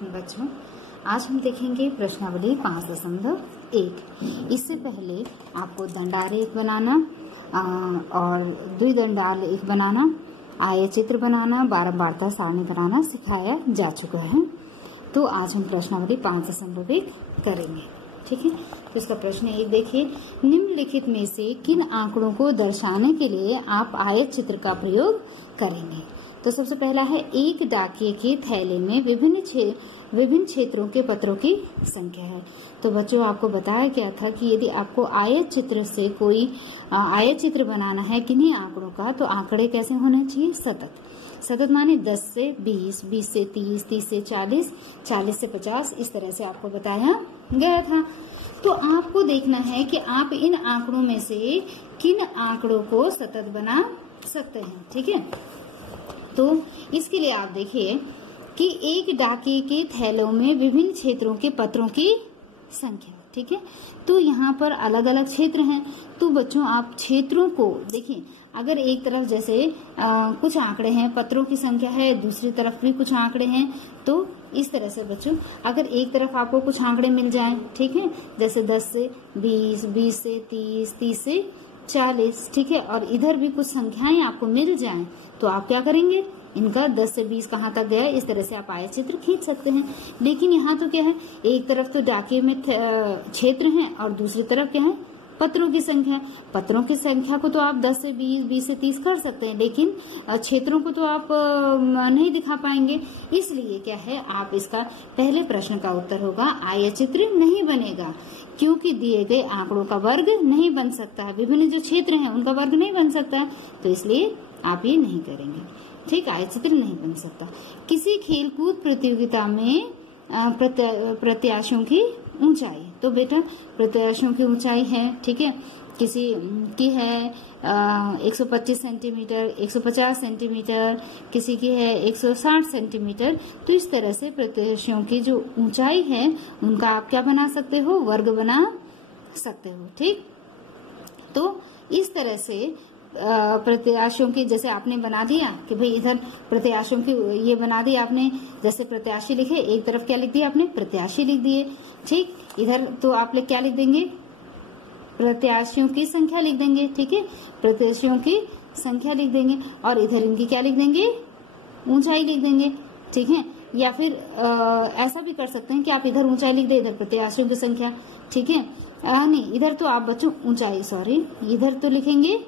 बच्चों, आज हम देखेंगे प्रश्नावली 5.1। इससे पहले आपको दंडारेख बनाना और द्विदंडालेख बनाना, आयचित्र बनाना, बारंबारता सारणी बनाना सिखाया जा चुका है। तो आज हम प्रश्नावली 5.1 करेंगे। ठीक है, तो इसका प्रश्न 1 देखिए, निम्नलिखित में से किन आंकड़ों को दर्शाने के लिए आप आयत चित्र का प्रयोग करेंगे। तो सबसे पहला है, एक डाकिये के थैले में विभिन्न क्षेत्रों के पत्रों की संख्या है। तो बच्चों, आपको बताया गया था कि यदि आपको आयत चित्र से कोई आयत चित्र बनाना है किन्हीं आंकड़ों का, तो आंकड़े कैसे होने चाहिए? सतत माने 10 से 20, 20 से 30, 30 से 40, 40 से 50, इस तरह से आपको बताया गया था। तो आपको देखना है कि आप इन आंकड़ों में से किन आंकड़ों को सतत बना सकते हैं। ठीक है, तो इसके लिए आप देखिए कि एक डाकिये के थैलों में विभिन्न क्षेत्रों के पत्रों की संख्या। ठीक है, तो यहाँ पर अलग अलग क्षेत्र हैं। तो बच्चों, आप क्षेत्रों को देखिए, अगर एक तरफ जैसे कुछ आंकड़े हैं, पत्रों की संख्या है, दूसरी तरफ भी कुछ आंकड़े हैं, तो इस तरह से बच्चों, अगर एक तरफ आपको कुछ आंकड़े मिल जाएं, ठीक है, जैसे 10 से 20, 20 से 30, 30 से 40, ठीक है, और इधर भी कुछ संख्याएं आपको मिल जाएं, तो आप क्या करेंगे? इनका 10 से 20 कहाँ तक गया, इस तरह से आप आयत चित्र खींच सकते हैं। लेकिन यहाँ तो क्या है, एक तरफ तो डाकिये में क्षेत्र हैं और दूसरी तरफ क्या है, पत्रों की संख्या। पत्रों की संख्या को तो आप 10 से 20, 20 से 30 कर सकते हैं, लेकिन क्षेत्रों को तो आप नहीं दिखा पाएंगे। इसलिए क्या है, आप इसका पहले प्रश्न का उत्तर होगा आयत चित्र नहीं बनेगा, क्योंकि दिए गए आंकड़ों का वर्ग नहीं बन सकता है, विभिन्न जो क्षेत्र हैं उनका वर्ग नहीं बन सकता है, तो इसलिए आप ये नहीं करेंगे। ठीक, आयत चित्र नहीं बन सकता। किसी खेलकूद प्रतियोगिता में प्रत्याशियों की ऊंचाई, तो बेटा प्रत्याशियों की ऊंचाई है, ठीक है, किसी की है 125 सेंटीमीटर, 150 सेंटीमीटर, किसी की है 160 सेंटीमीटर। तो इस तरह से प्रत्याशियों की जो ऊंचाई है उनका आप क्या बना सकते हो? वर्ग बना सकते हो। ठीक, तो इस तरह से प्रत्याशियों की, जैसे आपने बना दिया कि भाई इधर प्रत्याशियों की ये बना दिया आपने, जैसे प्रत्याशी लिखे, एक तरफ क्या लिख दिया आपने? प्रत्याशी लिख दिए। ठीक, इधर तो आप लोग क्या लिख देंगे? प्रत्याशियों की संख्या लिख देंगे। ठीक है, प्रत्याशियों की संख्या लिख देंगे, और इधर इनकी क्या लिख देंगे? ऊंचाई लिख देंगे। ठीक है, या फिर ऐसा भी कर सकते हैं कि आप इधर ऊंचाई लिख दे, इधर प्रत्याशियों की संख्या। ठीक है, नहीं, इधर तो आप बच्चों ऊंचाई, सॉरी, इधर तो लिखेंगे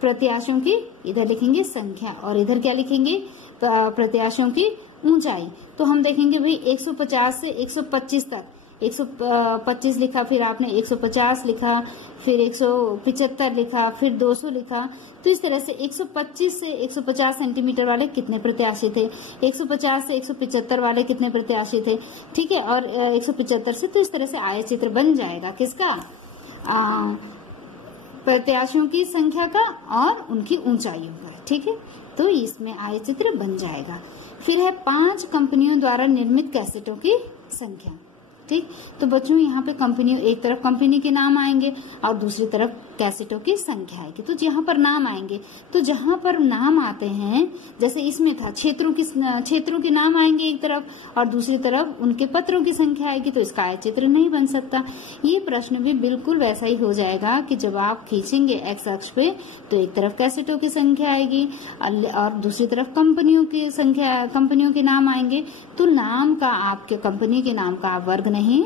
प्रत्याशियों की, इधर लिखेंगे संख्या, और इधर क्या लिखेंगे? प्रत्याशियों की ऊंचाई। तो हम देखेंगे भाई 150 से 125 तक, 125 लिखा, फिर आपने 150 लिखा, फिर 175 लिखा, फिर 200 लिखा। तो इस तरह से 125 से 150 सेंटीमीटर वाले कितने प्रत्याशी थे, 150 से 175 वाले कितने प्रत्याशी थे, ठीक है, और 175 से, तो इस तरह से आयत चित्र बन जाएगा किसका? प्रत्याशियों की संख्या का और उनकी ऊंचाइयों का। ठीक है, तो इसमें आयत चित्र बन जाएगा। फिर है 5 कंपनियों द्वारा निर्मित कैसेटों की संख्या। ठीक, तो बच्चों यहाँ पे कंपनियों, एक तरफ कंपनी के नाम आएंगे और दूसरी तरफ कैसेटों की संख्या आएगी। तो जहाँ पर नाम आएंगे, तो जहाँ पर नाम आते हैं, जैसे इसमें था क्षेत्रों के नाम आएंगे एक तरफ, और दूसरी तरफ उनके पत्रों की संख्या आएगी, तो इसका आयत चित्र नहीं बन सकता। ये प्रश्न भी बिल्कुल वैसा ही हो जाएगा कि जब आप खींचेंगे एक्स अक्ष पे, तो एक तरफ कैसेटों की संख्या आएगी और दूसरी तरफ कंपनियों की संख्या, कंपनियों के नाम आएंगे। तो नाम का, आपके कंपनी के नाम का आप वर्ग नहीं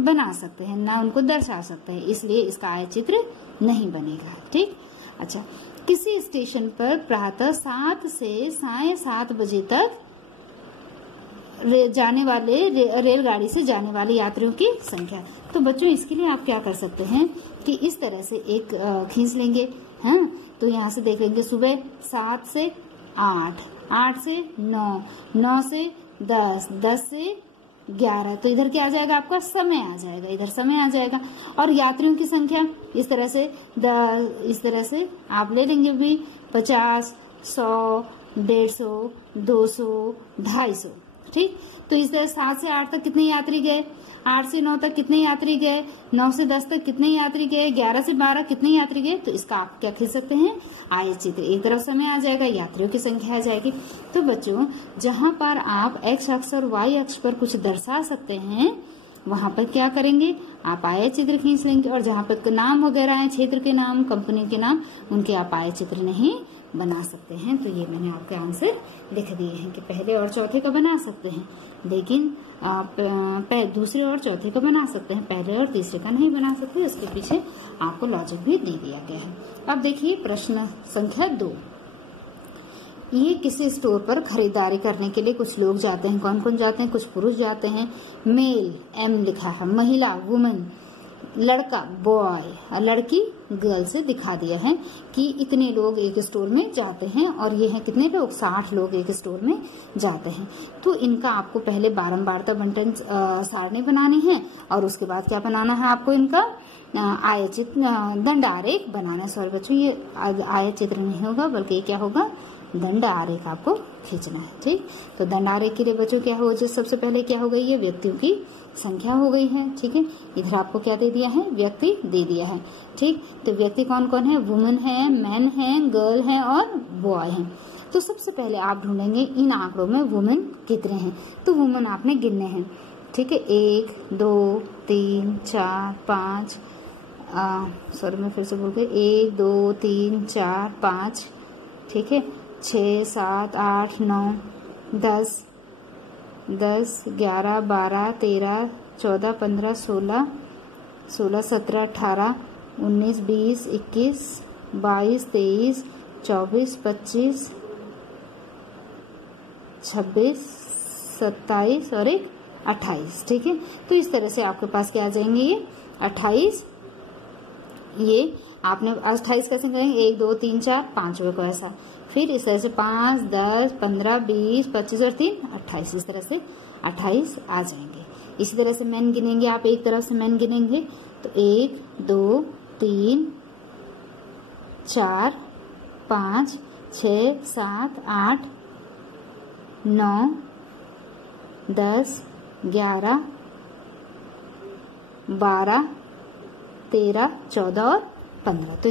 बना सकते हैं, ना उनको दर्शा सकते हैं, इसलिए इसका आयत चित्र नहीं बनेगा। ठीक, अच्छा, किसी स्टेशन पर प्रातः 7 से साढ़े 7 बजे तक जाने वाले रेलगाड़ी से जाने वाले यात्रियों की संख्या। तो बच्चों, इसके लिए आप क्या कर सकते हैं कि इस तरह से एक खींच लेंगे। हाँ, तो यहाँ से देख लेंगे सुबह 7 से 8, 8 से 9, 9 से 10, 10 से 11, तो इधर क्या आ जाएगा? आपका समय आ जाएगा, इधर समय आ जाएगा। और यात्रियों की संख्या इस तरह से आप ले लेंगे भी 50, 100, 150, 200, 250। ठीक। तो इस तरह 7 से 8 तक कितने यात्री गए, 8 से 9 तक कितने यात्री गए, 9 से 10 तक कितने यात्री गए, 11 से 12 कितने यात्री गए। तो इसका आप क्या खींच सकते हैं, आयत चित्र। एक तरफ समय आ जाएगा, यात्रियों की संख्या आ जाएगी। तो बच्चों जहां पर आप x अक्ष और y अक्ष पर कुछ दर्शा सकते हैं वहां पर क्या करेंगे, आप आयत चित्र खींच लेंगे। और जहां पर नाम वगैरह है, क्षेत्र के नाम, कंपनी के नाम, उनके आप आयत चित्र नहीं बना सकते हैं। तो ये मैंने आपके आंसर लिख दिए हैं कि पहले और चौथे का बना सकते हैं, लेकिन आप दूसरे और चौथे का बना सकते हैं, पहले और तीसरे का नहीं बना सकते। उसके पीछे आपको लॉजिक भी दे दिया गया है। अब देखिए प्रश्न संख्या 2। ये किसी स्टोर पर खरीदारी करने के लिए कुछ लोग जाते हैं। कौन कौन जाते हैं, कुछ पुरुष जाते हैं, मेल एम लिखा है, महिला वुमन, लड़का बॉय, लड़की गर्ल से दिखा दिया है कि इतने लोग एक स्टोर में जाते हैं। और ये है कितने लोग, 60 लोग एक स्टोर में जाते हैं। तो इनका आपको पहले बारंबारता बंटन सारणी बनानी है और उसके बाद क्या बनाना है आपको, इनका आयत चित्र दंड आरेख बनाना। सॉरी बच्चों, ये आयत चित्र नहीं होगा बल्कि क्या होगा, दंड आरेख आपको खींचना है। ठीक, तो दंड आरेख के लिए बच्चों क्या हो, जो सबसे पहले क्या हो गई, ये व्यक्तियों की संख्या हो गई है। ठीक है, इधर आपको क्या दे दिया है, व्यक्ति दे दिया है। ठीक, तो व्यक्ति कौन कौन है, वुमन है, मैन है, गर्ल है और बॉय है। तो सबसे पहले आप ढूंढेंगे इन आंकड़ों में वुमेन कितने हैं। तो वुमेन आपने गिनने हैं। ठीक है, 1 2 3 4 5, सॉरी मैं फिर से बोल गई, 1 2 3 4 5, ठीक है, 6 7 8 9 10 11 12 13 14 15 16 17 18 19 20 21 22 23 24 25 26 27 और 28। ठीक है, तो इस तरह से आपके पास क्या आ जाएंगे, ये 28। ये आपने 28 कैसे करेंगे, 1 2 3 4 5वें को ऐसा, फिर इस तरह से 5 10 15 20 25 और 3 28, इस तरह से 28 आ जाएंगे। इसी तरह से मैन गिनेंगे आप, एक तरफ से मैन गिनेंगे तो 1 2 3 4 5 6 7 8 9 10 11 12 13 14 और 15। तो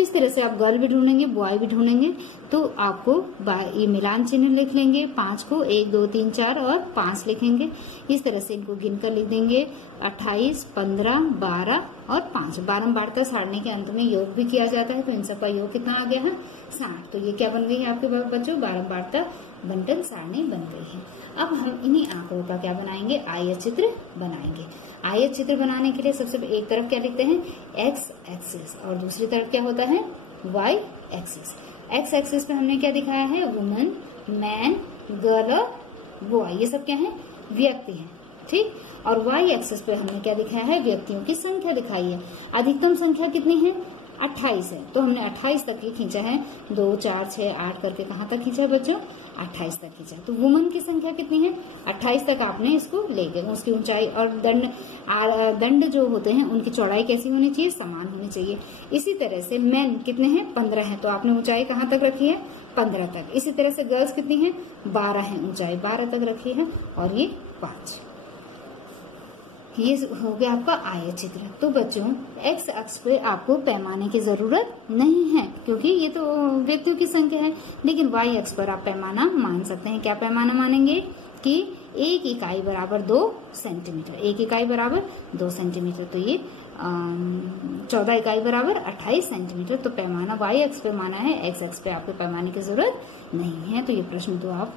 इस तरह से आप गर्ल भी ढूंढेंगे, बॉय भी ढूंढेंगे। तो आपको ये मिलान चिन्ह लिख लेंगे, 5 को 1 2 3 4 और 5 लिखेंगे। इस तरह से इनको गिनकर लिख देंगे 28 15 12 और 5। बारंबारता सारणी के अंत में योग भी किया जाता है, तो इन सबका योग कितना आ गया है, 60। तो ये क्या बन गई है आपके बच्चों, बारंबारता बंटन सारणी बन गई है। अब हम इन्हीं आंकड़ों का क्या बनाएंगे, आयत चित्र बनाएंगे। आयत चित्र बनाने के लिए सबसे एक तरफ क्या लिखते हैं, एक्स एक्सिस, और दूसरी तरफ क्या होता है, वाई एक्सिस। एक्स एक्सिस पे हमने क्या दिखाया है, वुमन, मैन, गर्ल और बॉय, ये सब क्या है, व्यक्ति हैं। ठीक, और वाई एक्सिस पे हमने क्या दिखाया है, व्यक्तियों की संख्या दिखाई है। अधिकतम संख्या कितनी है, 28 है, तो हमने 28 तक ही खींचा है। 2 4 6 8 करके कहाँ तक खींचा है बच्चों, 28 तक खींचा। तो वुमन की संख्या कितनी है, 28 तक आपने इसको ले गए। उसकी ऊंचाई और दंड जो होते हैं उनकी चौड़ाई कैसी होनी चाहिए, समान होनी चाहिए। इसी तरह से मैन कितने हैं, 15 है, तो आपने ऊंचाई कहाँ तक रखी है, 15 तक। इसी तरह से गर्ल्स कितनी है, 12 है, ऊंचाई 12 तक रखी है, और ये 5। ये हो गया आपका आयत चित्र। तो बच्चों एक्स अक्ष पे आपको पैमाने की जरूरत नहीं है क्योंकि ये तो व्यक्तियों की संख्या है, लेकिन वाई अक्ष पर आप पैमाना मान सकते हैं। क्या पैमाना मानेंगे कि 1 इकाई बराबर 2 सेंटीमीटर, 1 इकाई बराबर 2 सेंटीमीटर, तो ये 14 इकाई बराबर 28 सेंटीमीटर। तो पैमाना वाई अक्ष पे माना है, एक्स अक्ष पे आपको पैमाने की जरूरत नहीं है। तो ये प्रश्न तो आप